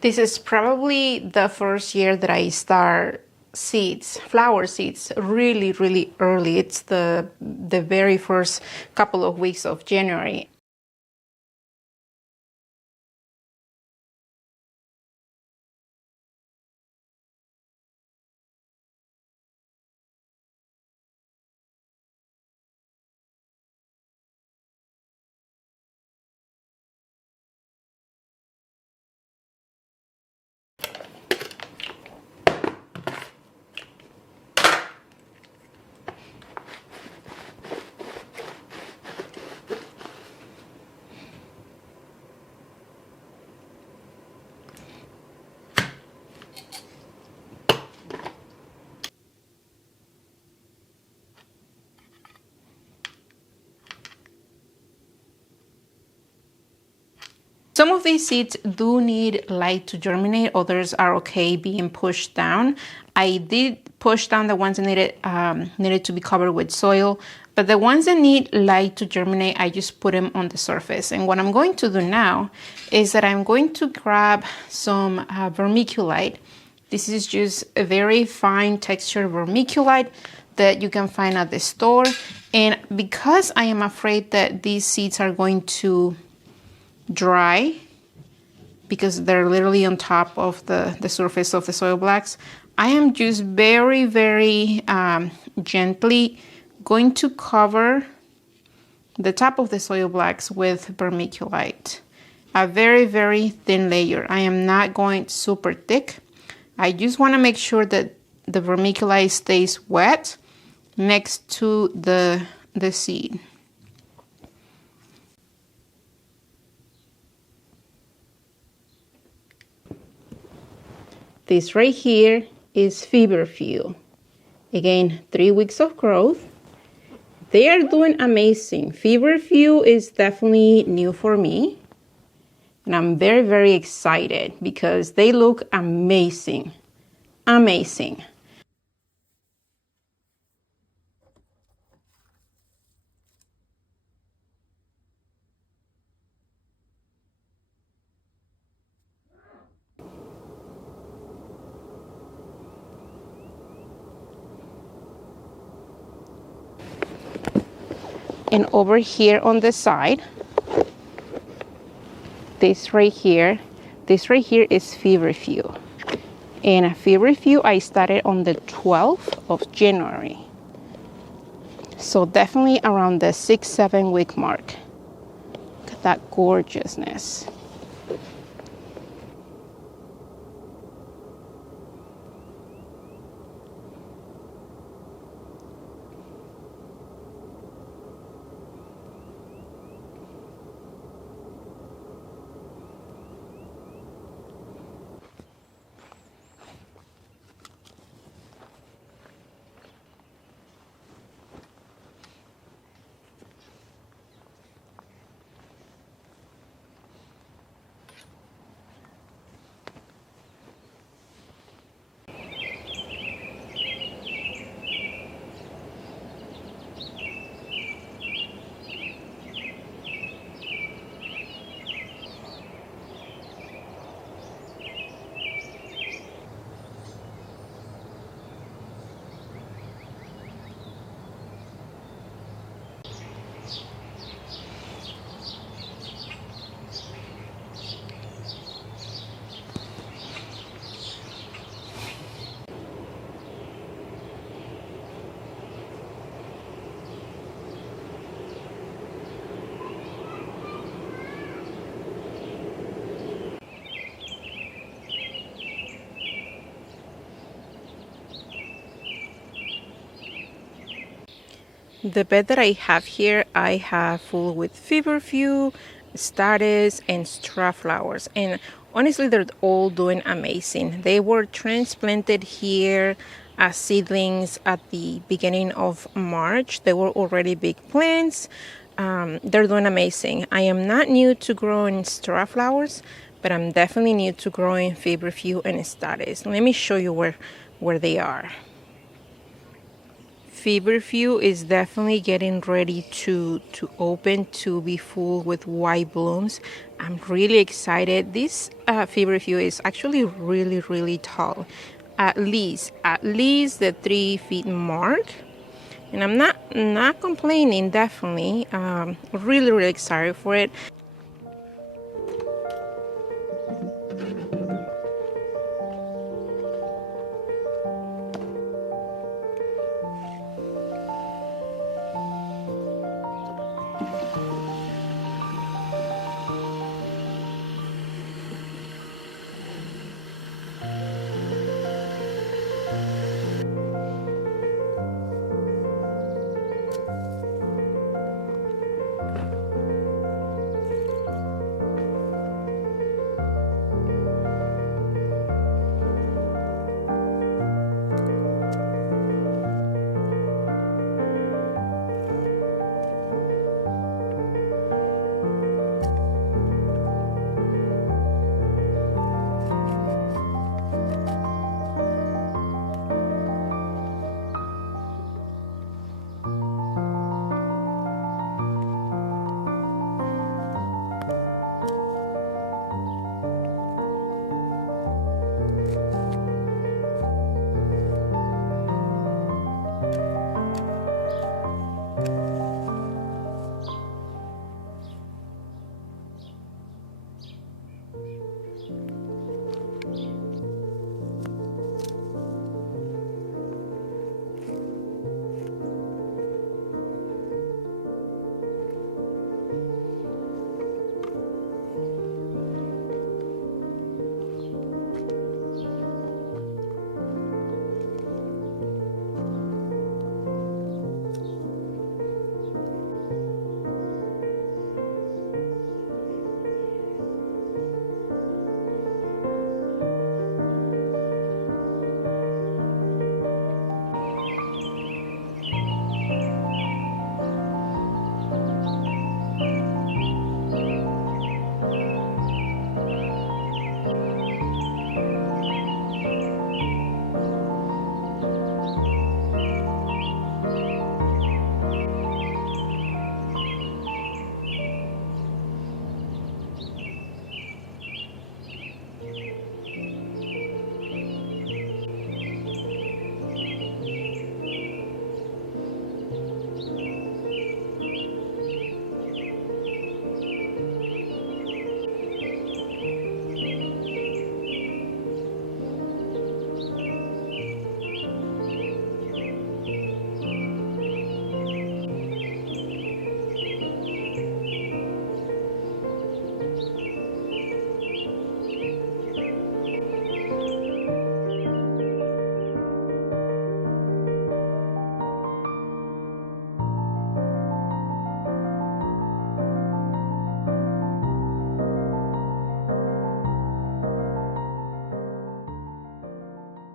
This is probably the first year that I start seeds, flower seeds, really, really early. It's the very first couple of weeks of January. Some of these seeds do need light to germinate, others are okay being pushed down. I did push down the ones that needed to be covered with soil, but the ones that need light to germinate, I just put them on the surface. And what I'm going to do now is that I'm going to grab some vermiculite. This is just a very fine texture vermiculite that you can find at the store. And because I am afraid that these seeds are going to dry because they're literally on top of the surface of the soil blocks, I am just very, very gently going to cover the top of the soil blocks with vermiculite. A very, very thin layer. I am not going super thick. I just want to make sure that the vermiculite stays wet next to the seed. This right here is Feverfew. Again, 3 weeks of growth. They are doing amazing. Feverfew is definitely new for me. And I'm very, very excited because they look amazing. Amazing. And over here on the side, this right here is Feverfew. And Feverfew I started on the 12th of January. So definitely around the 6-7 week mark. Look at that gorgeousness. The bed that I have here, I have full with Feverfew, Status, and straw flowers. And honestly, they're all doing amazing. They were transplanted here as seedlings at the beginning of March. They were already big plants. They're doing amazing. I am not new to growing straw flowers, but I'm definitely new to growing Feverfew and Status. Let me show you where they are. Feverfew is definitely getting ready to open, to be full with white blooms. I'm really excited. This Feverfew is actually really tall, at least the 3 feet mark. And I'm not complaining, definitely. Really excited for it.